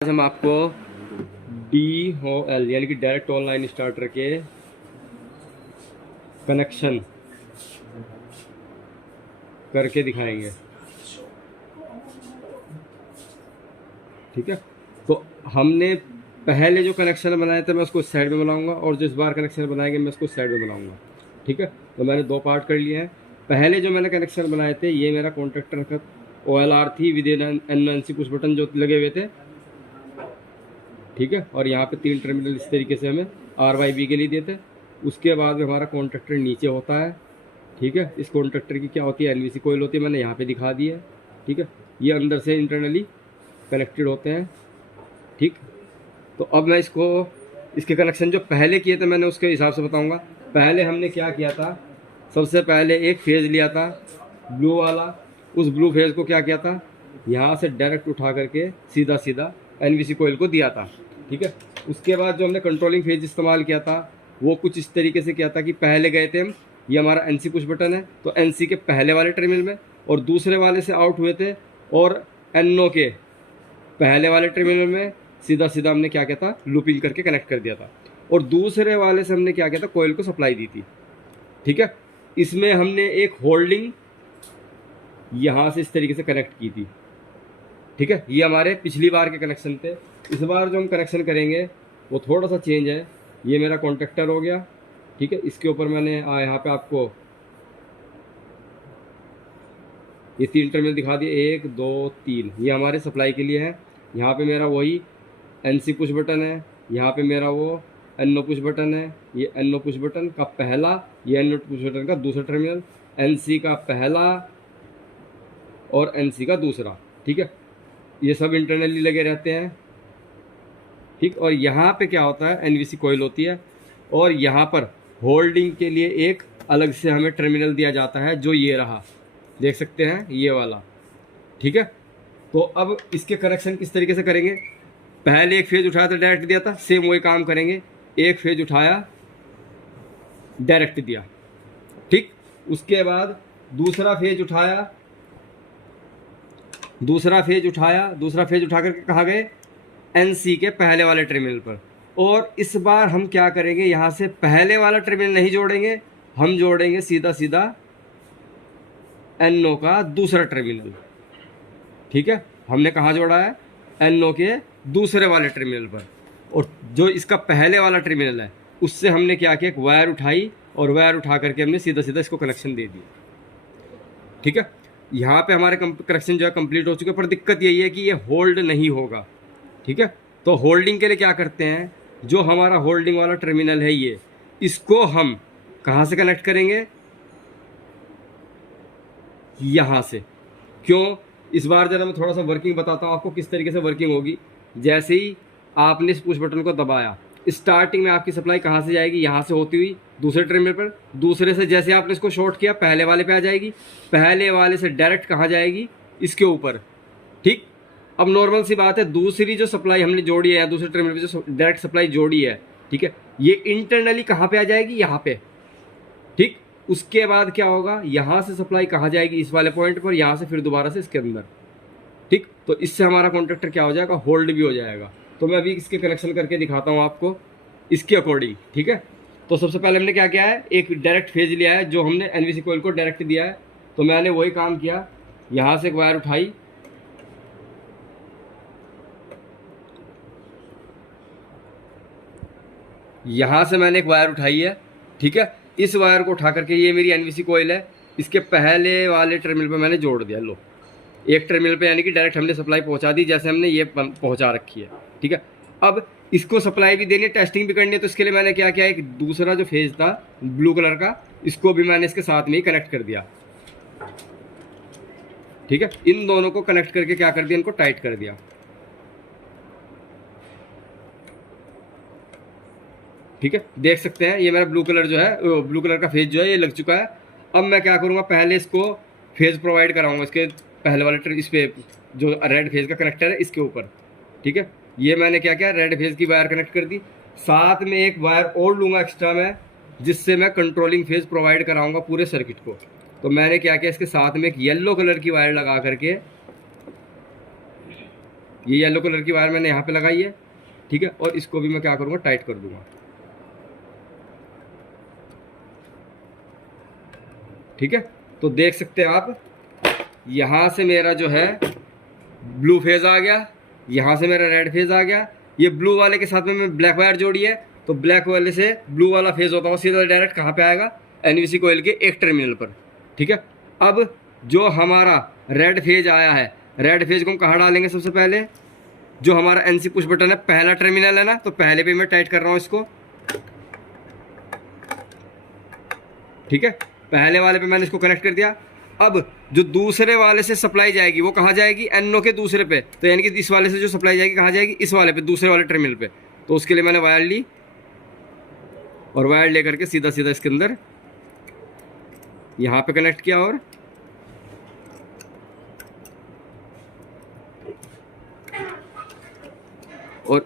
आज हम आपको DOL यानी कि डायरेक्ट ऑनलाइन स्टार्टर के कनेक्शन करके दिखाएंगे। ठीक है, तो हमने पहले जो कनेक्शन बनाए थे मैं उसको इस साइड में बनाऊंगा और जो इस बार कनेक्शन बनाएंगे मैं उसको इस साइड में बनाऊंगा। ठीक है, तो मैंने दो पार्ट कर लिए हैं। पहले जो मैंने कनेक्शन बनाए थे ये मेरा कॉन्ट्रैक्टर का OLR थी विद NNC पुश बटन जो लगे हुए थे। ठीक है, और यहाँ पे 3 टर्मिनल इस तरीके से हमें RYB के लिए देते। उसके बाद हमारा कॉन्ट्रैक्टर नीचे होता है। ठीक है, इस कॉन्ट्रैक्टर की क्या होती है, NVC कोयल होती है, मैंने यहाँ पे दिखा दी है। ठीक है, ये अंदर से इंटरनली कनेक्टेड होते हैं। ठीक, तो अब मैं इसके कनेक्शन जो पहले किए थे मैंने उसके हिसाब से बताऊंगा। पहले हमने क्या किया था, सबसे पहले एक फेज़ लिया था ब्लू वाला। उस ब्लू फेज़ को क्या किया था, यहाँ से डायरेक्ट उठा करके सीधा सीधा NVC कोयल को दिया था। ठीक है, उसके बाद जो हमने कंट्रोलिंग फेज इस्तेमाल किया था वो कुछ इस तरीके से किया था कि पहले गए थे हम, ये हमारा NC पुश बटन है तो NC के पहले वाले टर्मिनल में और दूसरे वाले से आउट हुए थे और NO के पहले वाले टर्मिनल में सीधा सीधा हमने क्या किया था, लूपिंग करके कनेक्ट कर दिया था। और दूसरे वाले से हमने क्या किया था, कोयल को सप्लाई दी थी। ठीक है, इसमें हमने एक होल्डिंग यहाँ से इस तरीके से कनेक्ट की थी। ठीक है, ये हमारे पिछली बार के कनेक्शन थे। इस बार जो हम कनेक्शन करेंगे वो थोड़ा सा चेंज है। ये मेरा कॉन्ट्रैक्टर हो गया। ठीक है, इसके ऊपर मैंने यहाँ पे आपको ये 3 टर्मिनल दिखा दिए, 1 2 3, ये हमारे सप्लाई के लिए है। यहाँ पे मेरा वही NC पुश बटन है, यहाँ पे मेरा वो NO पुश बटन है। ये NO पुश बटन का पहला, ये NO पुश बटन का दूसरा टर्मिनल, NC का पहला और NC का दूसरा। ठीक है, ये सब इंटरनली लगे रहते हैं। ठीक, और यहाँ पे क्या होता है, NVC कोयल होती है और यहाँ पर होल्डिंग के लिए एक अलग से हमें टर्मिनल दिया जाता है जो ये रहा, देख सकते हैं ये वाला। ठीक है, तो अब इसके कनेक्शन किस तरीके से करेंगे, पहले एक फेज उठाया था डायरेक्ट दिया था, सेम वही काम करेंगे। एक फेज उठाया डायरेक्ट दिया। ठीक, उसके बाद दूसरा फेज उठाया, दूसरा फेज उठा करके कहाँ गए, NC के पहले वाले टर्मिनल पर। और इस बार हम क्या करेंगे, यहाँ से पहले वाला टर्मिनल नहीं जोड़ेंगे, हम जोड़ेंगे सीधा सीधा NO का दूसरा टर्मिनल। ठीक है, हमने कहाँ जोड़ा है, NO के दूसरे वाले टर्मिनल पर। और जो इसका पहले वाला टर्मिनल है उससे हमने क्या किया, एक वायर उठाई और वायर उठा करके हमने सीधा सीधा इसको कनेक्शन दे दिया। ठीक है, यहाँ पे हमारे कनेक्शन जो है कंप्लीट हो चुके हैं, पर दिक्कत यही है कि ये होल्ड नहीं होगा। ठीक है, तो होल्डिंग के लिए क्या करते हैं, जो हमारा होल्डिंग वाला टर्मिनल है ये, इसको हम कहाँ से कनेक्ट करेंगे, यहाँ से। क्यों, इस बार जरा मैं थोड़ा सा वर्किंग बताता हूँ आपको किस तरीके से वर्किंग होगी। जैसे ही आपने इस पुश बटन को दबाया, स्टार्टिंग में आपकी सप्लाई कहाँ से जाएगी, यहाँ से होती हुई दूसरे टर्मिनल पर, दूसरे से जैसे आपने इसको शॉर्ट किया पहले वाले पे आ जाएगी, पहले वाले से डायरेक्ट कहाँ जाएगी, इसके ऊपर। ठीक, अब नॉर्मल सी बात है, दूसरी जो सप्लाई हमने जोड़ी है, दूसरे टर्मिनल पे जो डायरेक्ट सप्लाई जोड़ी है, ठीक है, ये इंटरनली कहाँ पे आ जाएगी, यहाँ पे। ठीक, उसके बाद क्या होगा, यहाँ से सप्लाई कहाँ जाएगी, इस वाले पॉइंट पर, यहाँ से फिर दोबारा से इसके अंदर। ठीक, तो इससे हमारा कॉन्ट्रैक्टर क्या हो जाएगा, होल्ड भी हो जाएगा। तो मैं अभी इसके कनेक्शन करके दिखाता हूँ आपको इसके अकॉर्डिंग। ठीक है, तो सबसे पहले हमने क्या किया है, एक डायरेक्ट फेज लिया है जो हमने NVC कोयल को डायरेक्ट दिया है। तो मैंने वही काम किया, यहाँ से एक वायर उठाई, यहाँ से मैंने एक वायर उठाई है। ठीक है, इस वायर को उठा करके, ये मेरी NVC कोयल है, इसके पहले वाले टर्मिनल पे मैंने जोड़ दिया। लो, एक टर्मिनल पे यानी कि डायरेक्ट हमने सप्लाई पहुंचा दी, जैसे हमने ये पहुंचा रखी है। ठीक है, अब इसको सप्लाई भी देनी है, टेस्टिंग भी करनी है, तो इसके लिए मैंने क्या किया, एक दूसरा जो फेज था ब्लू कलर का, इसको भी मैंने इसके साथ में ही कनेक्ट कर दिया। ठीक है, इन दोनों को कनेक्ट करके क्या कर दिया, इनको टाइट कर दिया। ठीक है, देख सकते हैं ये मेरा ब्लू कलर जो है, ब्लू कलर का फेज जो है ये लग चुका है। अब मैं क्या करूँगा, पहले इसको फेज प्रोवाइड कराऊंगा, इसके पहले वाले इस पे जो रेड फेज का कनेक्टर है इसके ऊपर। ठीक है, ये मैंने क्या किया, रेड फेज की वायर कनेक्ट कर दी, साथ में एक वायर और लूँगा एक्स्ट्रा मैं, जिससे मैं कंट्रोलिंग फेज प्रोवाइड कराऊंगा पूरे सर्किट को। तो मैंने क्या किया, इसके साथ में एक येलो कलर की वायर लगा करके ये येलो कलर की वायर मैंने यहाँ पे लगाई है, ठीक है। और इसको भी मैं क्या करूँगा, टाइट कर दूंगा, ठीक है। तो देख सकते हैं आप, यहाँ से मेरा जो है ब्लू फेज आ गया, यहाँ से मेरा रेड फेज आ गया। ये ब्लू वाले के साथ में मैं ब्लैक वायर जोड़ी है, तो ब्लैक वाले से ब्लू वाला फेज होता हुआ सीधा डायरेक्ट कहाँ पे आएगा, एनवीसी कोयल के एक टर्मिनल पर, ठीक है। अब जो हमारा रेड फेज आया है, रेड फेज को हम कहाँ डालेंगे, सबसे पहले जो हमारा एनसी पुश बटन है, पहला टर्मिनल है ना, तो पहले पे मैं टाइट कर रहा हूँ इसको, ठीक है। पहले वाले पे मैंने इसको कनेक्ट कर दिया। अब जो दूसरे वाले से सप्लाई जाएगी वो कहाँ जाएगी, एनओ के दूसरे पे, तो यानी कि इस वाले से जो सप्लाई जाएगी कहाँ जाएगी, इस वाले पे, दूसरे वाले टर्मिनल पे। तो उसके लिए मैंने वायर ली और वायर लेकर के सीधा सीधा इसके अंदर यहाँ पे कनेक्ट किया और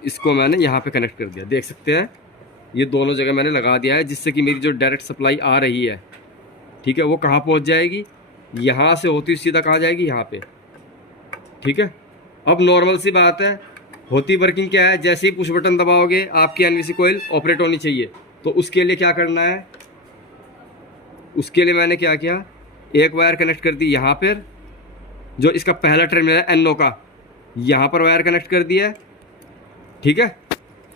इसको मैंने यहाँ पे कनेक्ट कर दिया। देख सकते हैं ये दोनों जगह मैंने लगा दिया है, जिससे कि मेरी जो डायरेक्ट सप्लाई आ रही है, ठीक है, वो कहाँ पहुँच जाएगी, यहाँ से होती सीधा कहाँ जाएगी, यहाँ पे, ठीक है। अब नॉर्मल सी बात है, होती वर्किंग क्या है, जैसे ही पुश बटन दबाओगे आपकी एनवीसी कोयल ऑपरेट होनी चाहिए। तो उसके लिए क्या करना है, उसके लिए मैंने क्या किया, एक वायर कनेक्ट कर दी यहाँ पर, जो इसका पहला टर्मिनल है एनओ का, यहाँ पर वायर कनेक्ट कर दिया है, ठीक है।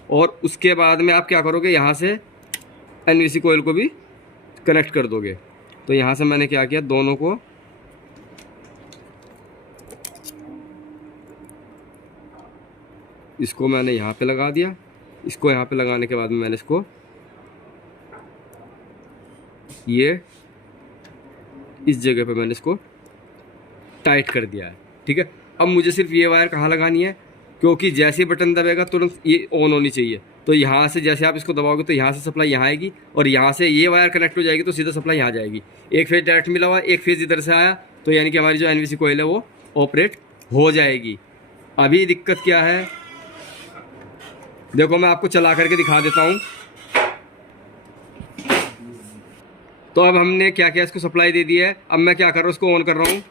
और उसके बाद में आप क्या करोगे, यहाँ से एनवीसी कोयल को भी कनेक्ट कर दोगे। तो यहाँ से मैंने क्या किया, दोनों को इसको मैंने यहाँ पे लगा दिया। इसको यहाँ पे लगाने के बाद में मैंने इसको ये इस जगह पे मैंने इसको टाइट कर दिया है, ठीक है। अब मुझे सिर्फ ये वायर कहाँ लगानी है, क्योंकि जैसे ही बटन दबेगा तुरंत ये ऑन होनी चाहिए। तो यहाँ से जैसे आप इसको दबाओगे तो यहाँ से सप्लाई यहाँ आएगी, और यहाँ से ये वायर कनेक्ट हो जाएगी तो सीधा सप्लाई यहाँ जाएगी। एक फेज डायरेक्ट मिला हुआ है, एक फेज इधर से आया, तो यानी कि हमारी जो एनवीसी कोयल है वो ऑपरेट हो जाएगी। अभी दिक्कत क्या है, देखो मैं आपको चला करके दिखा देता हूँ। तो अब हमने क्या किया, इसको सप्लाई दे दी है। अब मैं क्या कर रहा हूँ, उसको ऑन कर रहा हूँ।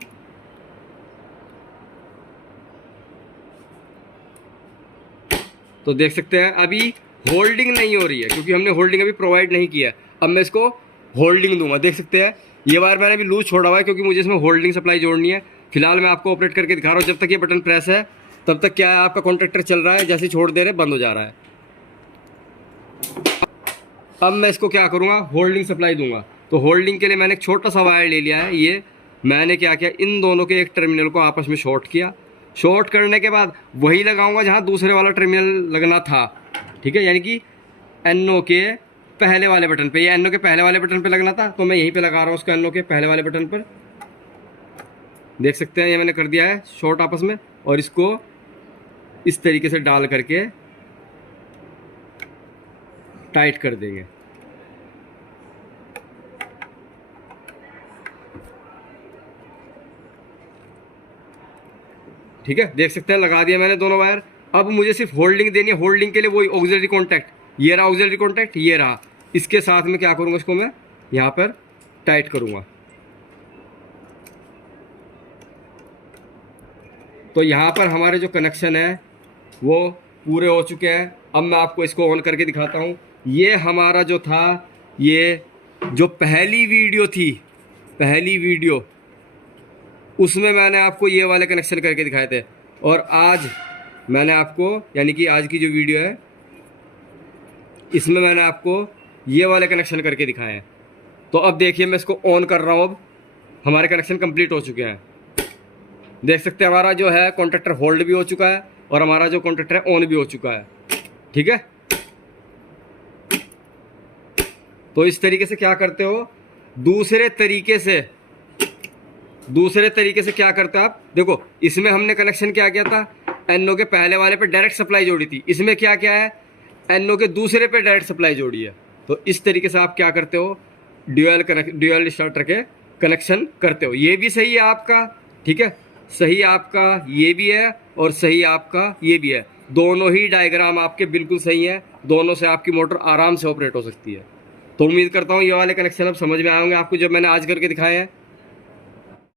तो देख सकते हैं अभी होल्डिंग नहीं हो रही है, क्योंकि हमने होल्डिंग अभी प्रोवाइड नहीं किया है। अब मैं इसको होल्डिंग दूंगा। देख सकते हैं ये वायर मैंने अभी लूज छोड़ा हुआ है, क्योंकि मुझे इसमें होल्डिंग सप्लाई जोड़नी है। फिलहाल मैं आपको ऑपरेट करके दिखा रहा हूँ। जब तक ये बटन प्रेस है तब तक क्या है, आपका कॉन्ट्रैक्टर चल रहा है, जैसे छोड़ दे रहे बंद हो जा रहा है। अब मैं इसको क्या करूँगा, होल्डिंग सप्लाई दूंगा। तो होल्डिंग के लिए मैंने एक छोटा सा वायर ले लिया है। ये मैंने क्या किया, इन दोनों के एक टर्मिनल को आपस में शॉर्ट किया। शॉर्ट करने के बाद वही लगाऊंगा जहाँ दूसरे वाला टर्मिनल लगना था, ठीक है। यानी कि एनओ के पहले वाले बटन पे, ये एनओ के पहले वाले बटन पे लगना था, तो मैं यहीं पे लगा रहा हूँ उसको एनओ के पहले वाले बटन पर। देख सकते हैं ये मैंने कर दिया है शॉर्ट आपस में, और इसको इस तरीके से डाल करके टाइट कर देंगे। ठीक है, देख सकते हैं लगा दिया मैंने दोनों वायर। अब मुझे सिर्फ होल्डिंग देनी है। होल्डिंग के लिए वही ऑक्सिलरी कॉन्टैक्ट, ये रहा ऑक्सिलरी कॉन्टैक्ट, ये रहा। इसके साथ में क्या करूँगा, इसको मैं यहाँ पर टाइट करूँगा। तो यहाँ पर हमारे जो कनेक्शन है वो पूरे हो चुके हैं। अब मैं आपको इसको ऑन करके दिखाता हूँ। ये हमारा जो था, ये जो पहली वीडियो थी, पहली वीडियो, उसमें मैंने आपको ये वाले कनेक्शन करके दिखाए थे। और आज मैंने आपको, यानी कि आज की जो वीडियो है, इसमें मैंने आपको ये वाले कनेक्शन करके दिखाए हैं। तो अब देखिए मैं इसको ऑन कर रहा हूँ। अब हमारे कनेक्शन कंप्लीट हो चुके हैं। देख सकते हैं हमारा जो है कॉन्ट्रैक्टर होल्ड भी हो चुका है, और हमारा जो कॉन्ट्रैक्टर है ऑन भी हो चुका है, ठीक है। तो इस तरीके से क्या करते हो, दूसरे तरीके से क्या करते हो आप, देखो इसमें हमने कनेक्शन क्या किया था, एनओ के पहले वाले पे डायरेक्ट सप्लाई जोड़ी थी। इसमें क्या क्या है, एनओ के दूसरे पे डायरेक्ट सप्लाई जोड़ी है। तो इस तरीके से आप क्या करते हो, ड्यूअल स्टार्टर के कनेक्शन करते हो। ये भी सही है आपका, ठीक है, सही आपका ये भी है, और सही आपका ये भी है। दोनों ही डायग्राम आपके बिल्कुल सही है। दोनों से आपकी मोटर आराम से ऑपरेट हो सकती है। तो उम्मीद करता हूँ ये वाले कनेक्शन अब समझ में आएंगे आपको, जब मैंने आज करके दिखाए हैं।